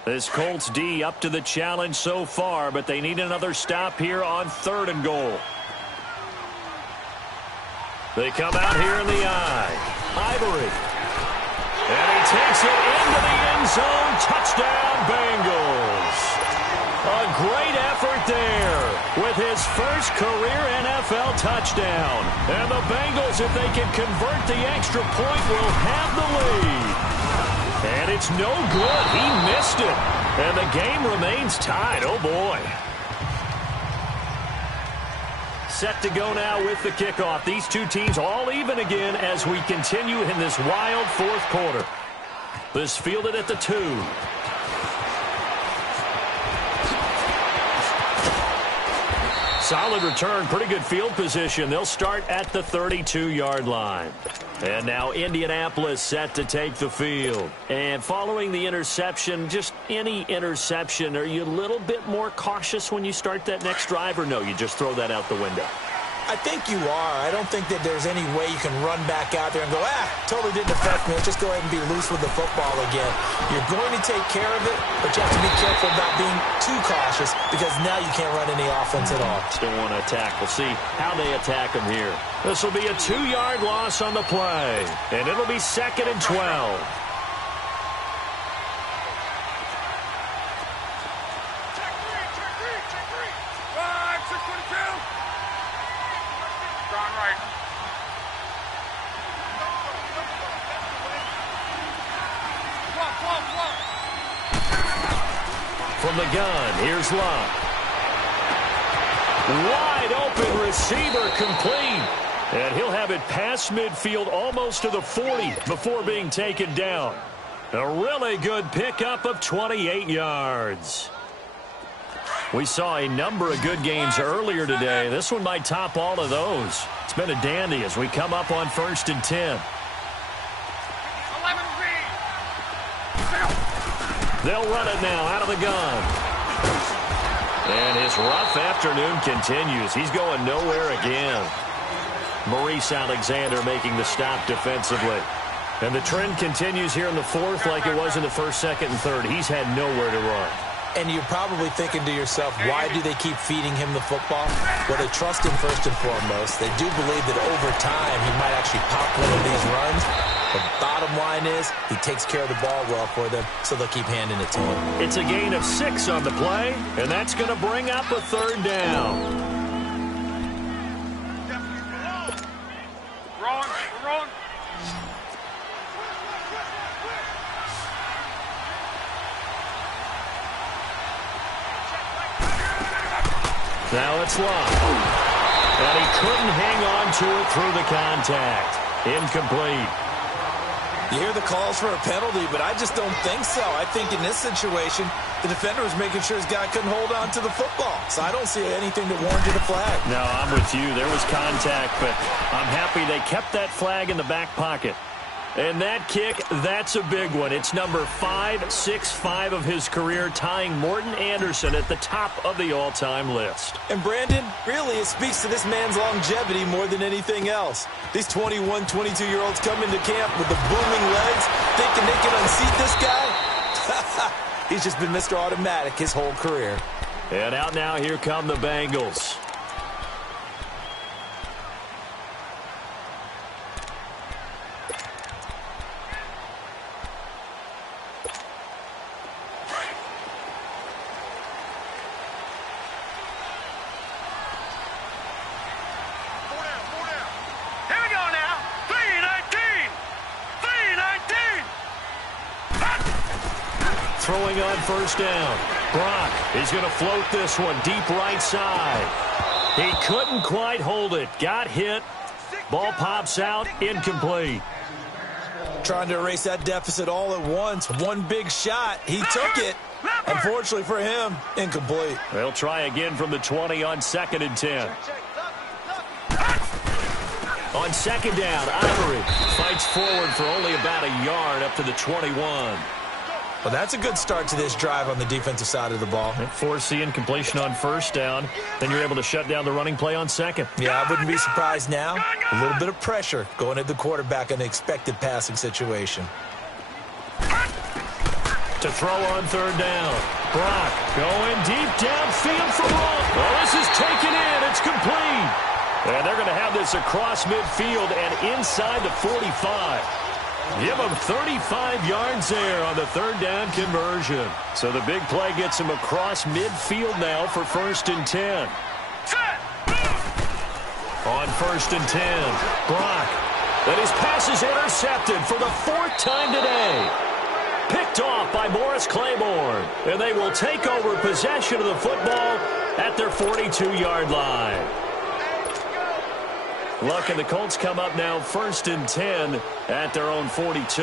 This Colts D up to the challenge so far, but they need another stop here on 3rd and goal. They come out here in the eye. Ivory. And he takes it into the end zone. Touchdown, Bengals. A great effort there with his first career NFL touchdown. And the Bengals, if they can convert the extra point, will have the lead. And it's no good. He missed it. And the game remains tied. Oh, boy. Set to go now with the kickoff. These two teams all even again as we continue in this wild 4th quarter. This fielded at the 2. Solid return. Pretty good field position. They'll start at the 32-yard line. And now Indianapolis set to take the field. And following the interception, just any interception, are you a little bit more cautious when you start that next drive, or no, you just throw that out the window? I think you are. I don't think that there's any way you can run back out there and go, totally didn't affect me. Let's just go ahead and be loose with the football again. You're going to take care of it, but you have to be careful about being too cautious because now you can't run any offense at all. Still want to attack. We'll see how they attack them here. This will be a 2-yard loss on the play, and it'll be 2nd and 12. From the gun, here's Love. Wide open receiver complete. And he'll have it past midfield almost to the 40 before being taken down. A really good pickup of 28 yards. We saw a number of good games earlier today. This one might top all of those. It's been a dandy as we come up on 1st and 10. They'll run it now out of the gun. And his rough afternoon continues. He's going nowhere again. Maurice Alexander making the stop defensively. And the trend continues here in the 4th like it was in the 1st, 2nd, and 3rd. He's had nowhere to run. And you're probably thinking to yourself, why do they keep feeding him the football? Well, they trust him first and foremost. They do believe that over time he might actually pop one of these runs. The bottom line is he takes care of the ball well for them, so they'll keep handing it to him. It's a gain of 6 on the play, and that's going to bring up a 3rd down. Wrong. Now it's Love. And he couldn't hang on to it through the contact. Incomplete. You hear the calls for a penalty, but I just don't think so. I think in this situation, the defender was making sure his guy couldn't hold on to the football. So I don't see anything that warranted a flag. No, I'm with you. There was contact, but I'm happy they kept that flag in the back pocket. And that kick, that's a big one. It's number 565 of his career, tying Morton Anderson at the top of the all-time list. And Brandon, really, it speaks to this man's longevity more than anything else. These 21, 22-year-olds come into camp with the booming legs, thinking they can unseat this guy. He's just been Mr. Automatic his whole career. And out now, here come the Bengals. Throwing on 1st down. Brock is going to float this one deep right side. He couldn't quite hold it. Got hit. Ball pops out. Incomplete. Trying to erase that deficit all at once. One big shot. He took it, Unfortunately for him, incomplete. They'll try again from the 20 on 2nd and 10. On 2nd down, Ivory fights forward for only about a yard up to the 21. Well, that's a good start to this drive on the defensive side of the ball. Force the incompletion on 1st down. Then you're able to shut down the running play on 2nd. Yeah, I wouldn't be surprised now. A little bit of pressure going at the quarterback in an expected passing situation. To throw on 3rd down. Brock going deep downfield for Ross. Well, this is taken in. It's complete. And they're going to have this across midfield and inside the 45. Give them 35 yards there on the 3rd down conversion. So the big play gets them across midfield now for 1st and 10. On 1st and 10, Brock. And his pass is intercepted for the 4th time today. Picked off by Morris Claiborne. And they will take over possession of the football at their 42-yard line. Luck and the Colts come up now 1st and 10 at their own 42.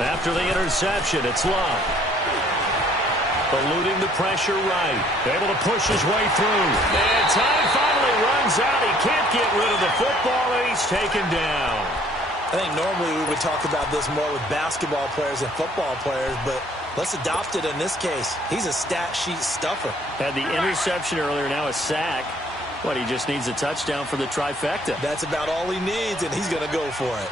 After the interception, it's Luck. Eluding the pressure right. Able to push his way through. And time finally runs out. He can't get rid of the football, and he's taken down. I think normally we would talk about this more with basketball players and football players, but let's adopt it in this case. He's a stat sheet stuffer. Had the interception earlier, now a sack. What, he just needs a touchdown for the trifecta. That's about all he needs, and he's going to go for it.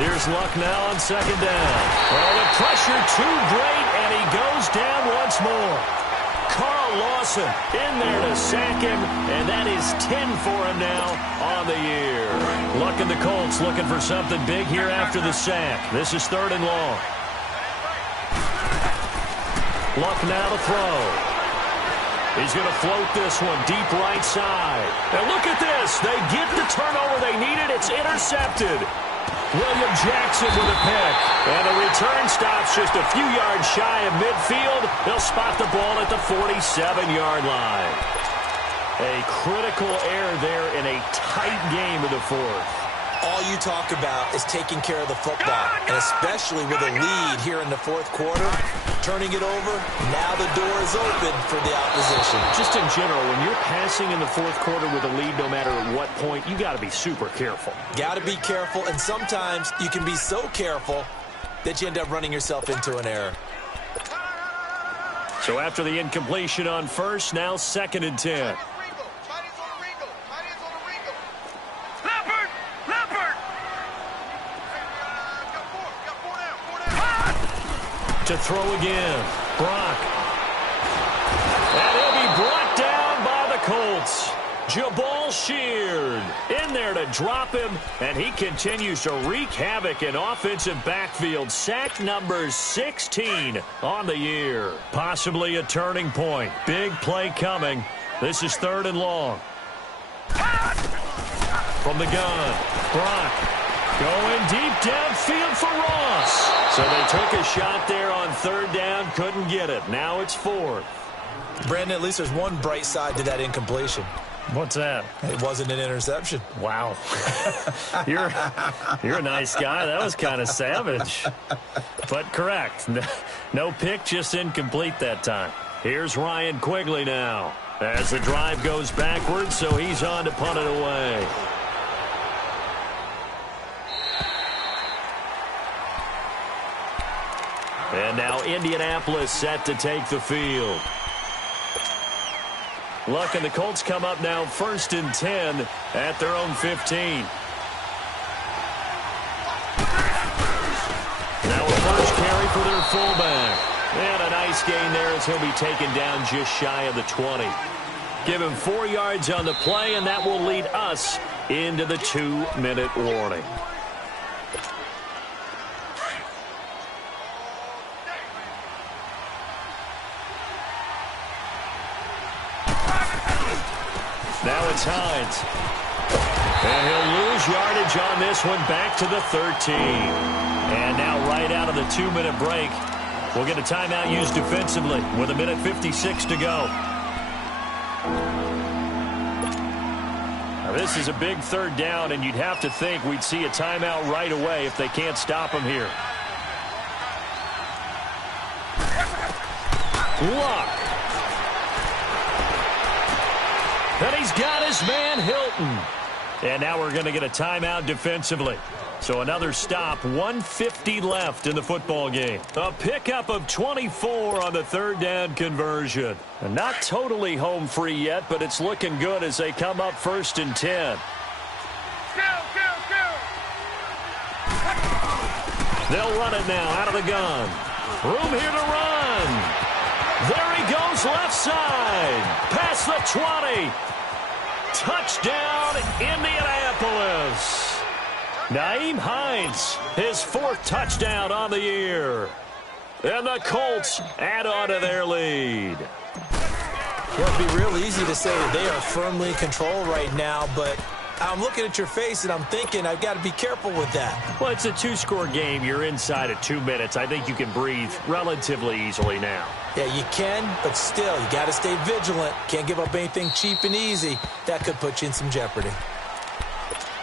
Here's Luck now on 2nd down. Well, the pressure too great, and he goes down once more. Carl Lawson in there to sack him, and that is 10 for him now on the year. Luck and the Colts looking for something big here after the sack. This is 3rd and long. Luck now to throw. He's going to float this one deep right side. And look at this. They get the turnover they needed. It's intercepted. William Jackson with a pick. And the return stops just a few yards shy of midfield. They'll spot the ball at the 47-yard line. A critical error there in a tight game of the 4th. All you talk about is taking care of the football, and especially with a lead here in the 4th quarter, turning it over, now the door is open for the opposition. Just in general, when you're passing in the 4th quarter with a lead, no matter at what point, you got to be super careful. Got to be careful, and sometimes you can be so careful that you end up running yourself into an error. So after the incompletion on 1st, now 2nd and 10. To throw again, Brock. And he'll be brought down by the Colts. Jabal Sheard in there to drop him, and he continues to wreak havoc in offensive backfield. Sack number 16 on the year. Possibly a turning point. Big play coming. This is 3rd and long. From the gun, Brock going deep downfield for Ross. So they took a shot there on 3rd down, couldn't get it. Now it's 4th. Brandon, at least there's one bright side to that incompletion. What's that? It wasn't an interception. Wow. You're a nice guy. That was kind of savage. But correct. No pick, just incomplete that time. Here's Ryan Quigley now as the drive goes backwards, so he's on to punt it away. And now Indianapolis set to take the field. Luck and the Colts come up now 1st and 10 at their own 15. Now a first carry for their fullback. And a nice gain there as he'll be taken down just shy of the 20. Give him 4 yards on the play, and that will lead us into the 2-minute warning. Now it's Hines. And he'll lose yardage on this one back to the 13. And now right out of the 2-minute break, we'll get a timeout used defensively with 1:56 to go. Now, this is a big third down, and you'd have to think we'd see a timeout right away if they can't stop him here. Luck. And he's got his man Hilton. And now we're going to get a timeout defensively. So another stop, 1:50 left in the football game. A pickup of 24 on the third down conversion. And not totally home free yet, but it's looking good as they come up 1st and 10. They'll run it now out of the gun. Room here to run. There he goes left side. Past the 20. Touchdown, Indianapolis. Nyheim Hines, his 4th touchdown on the year. And the Colts add on to their lead. Well, it'd be real easy to say that they are firmly in control right now, but I'm looking at your face and I'm thinking I've got to be careful with that. Well, it's a 2-score game. You're inside at 2 minutes. I think you can breathe relatively easily now. Yeah, you can, but still, you got to stay vigilant. Can't give up anything cheap and easy. That could put you in some jeopardy.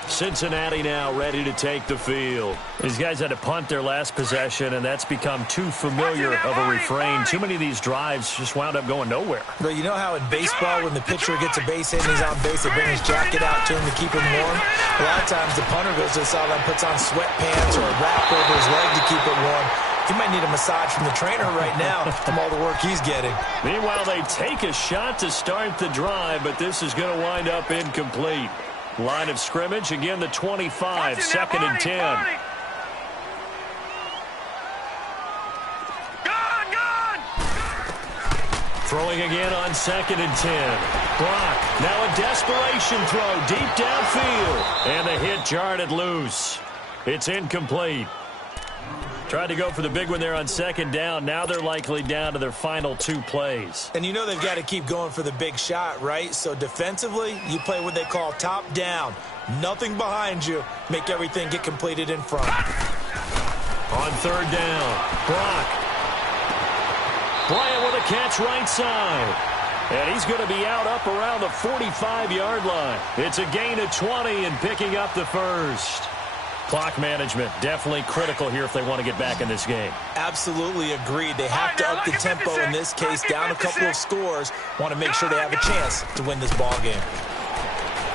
Cincinnati now ready to take the field. These guys had to punt their last possession, and that's become too familiar of a refrain. Too many of these drives just wound up going nowhere. But you know how in baseball, when the pitcher gets a base hit and he's on base, they bring his jacket out to him to keep him warm? A lot of times the punter goes to the sideline, puts on sweatpants or a wrap over his leg to keep it warm. He might need a massage from the trainer right now from all the work he's getting. Meanwhile, they take a shot to start the drive, but this is going to wind up incomplete. Line of scrimmage, again the 25, 2nd and 10. Throwing again on 2nd and 10. Brock, now a desperation throw deep downfield. And the hit jarred it loose. It's incomplete. Tried to go for the big one there on 2nd down. Now they're likely down to their final 2 plays. And you know they've got to keep going for the big shot, right? So defensively, you play what they call top down. Nothing behind you. Make everything get completed in front. On 3rd down, Brock. Bryant with a catch right side. And he's going to be out up around the 45-yard line. It's a gain of 20 and picking up the 1st. Clock management, definitely critical here if they want to get back in this game. Absolutely agreed. They have to up the tempo in this case, down a couple of scores. Want to make sure they have a chance to win this ball game.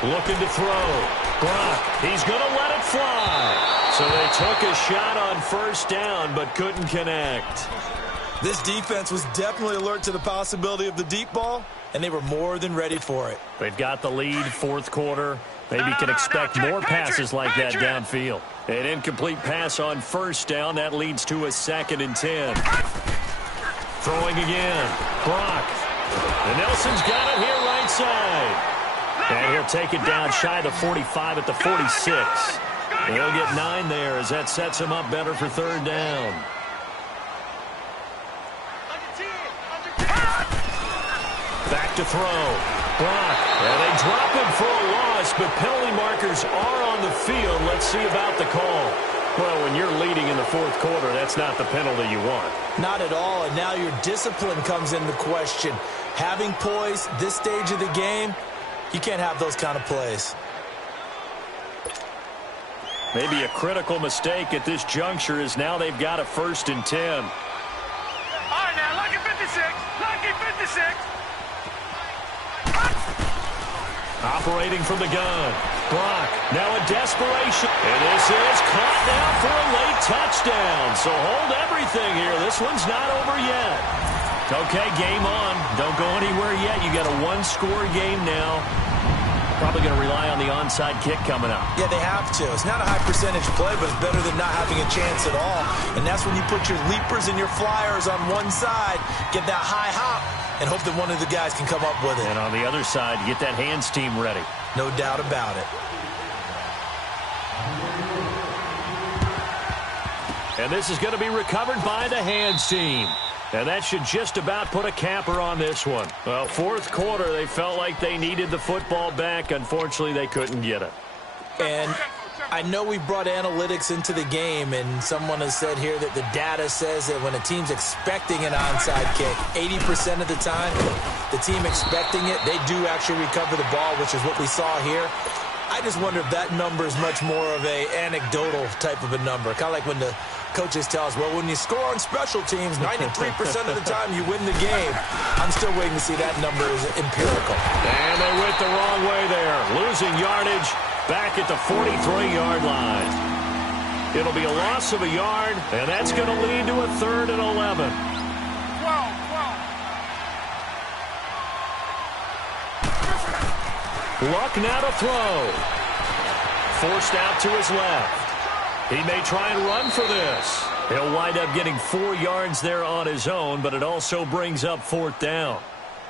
Looking to throw. Brock, he's going to let it fly. So they took a shot on 1st down, but couldn't connect. This defense was definitely alert to the possibility of the deep ball, and they were more than ready for it. They've got the lead, 4th quarter. Maybe can expect more passes like that downfield. An incomplete pass on 1st down. That leads to a 2nd and 10. Throwing again. Brock. And Nelson's got it here right side. And he'll take it down shy of the 45 at the 46. They'll get 9 there as that sets him up better for 3rd down. Back to throw. Brock. And they drop him for a loss, but penalty markers are on the field. Let's see about the call. Well, when you're leading in the 4th quarter, that's not the penalty you want. Not at all, and now your discipline comes into question. Having poise this stage of the game, you can't have those kind of plays. Maybe a critical mistake at this juncture is now they've got a 1st and 10. All right, now, lucky 56. Lucky 56. Operating from the gun. Brock, now a desperation. And this is caught now for a late touchdown. So hold everything here. This one's not over yet. Okay, game on. Don't go anywhere yet. You got a 1-score game now. Probably going to rely on the onside kick coming up. Yeah, they have to. It's not a high percentage play, but it's better than not having a chance at all. And that's when you put your leapers and your flyers on one side, get that high hop, and hope that one of the guys can come up with it. And on the other side, get that hands team ready. No doubt about it. And this is going to be recovered by the hands team. And that should just about put a capper on this one. Well, 4th quarter, they felt like they needed the football back. Unfortunately, they couldn't get it. And I know we brought analytics into the game, and someone has said here that the data says that when a team's expecting an onside kick, 80% of the time, the team expecting it, they do actually recover the ball, which is what we saw here. I just wonder if that number is much more of a anecdotal type of a number. Kind of like when the coaches tell us, well, when you score on special teams, 93% of the time you win the game. I'm still waiting to see that number is empirical. And they went the wrong way there, losing yardage back at the 43-yard line. It'll be a loss of a yard, and that's going to lead to a 3rd and 11. 12. Luck now to throw. Forced out to his left. He may try and run for this. He'll wind up getting 4 yards there on his own, but it also brings up 4th down.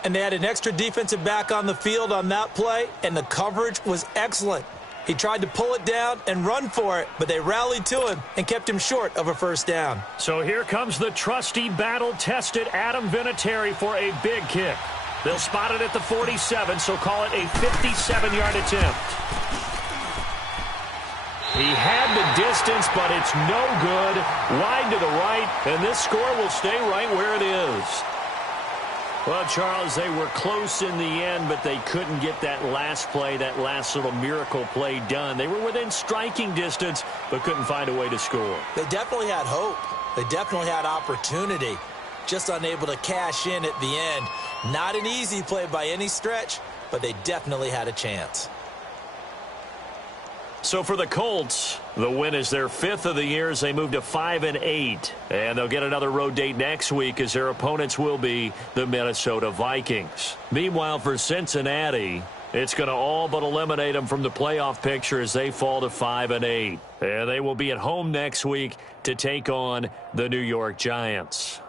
And they had an extra defensive back on the field on that play, and the coverage was excellent. He tried to pull it down and run for it, but they rallied to him and kept him short of a 1st down. So here comes the trusty, battle-tested Adam Vinatieri for a big kick. They'll spot it at the 47, so call it a 57-yard attempt. He had the distance, but it's no good. Wide to the right, and this score will stay right where it is. Well, Charles, they were close in the end, but they couldn't get that last play, that last little miracle play done. They were within striking distance, but couldn't find a way to score. They definitely had hope. They definitely had opportunity. Just unable to cash in at the end. Not an easy play by any stretch, but they definitely had a chance. So for the Colts, the win is their 5th of the year as they move to 5-8. And they'll get another road date next week as their opponents will be the Minnesota Vikings. Meanwhile, for Cincinnati, it's going to all but eliminate them from the playoff picture as they fall to 5-8. And they will be at home next week to take on the New York Giants.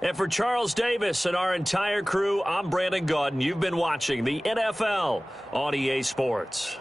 And for Charles Davis and our entire crew, I'm Brandon Gaudin. You've been watching the NFL on EA Sports.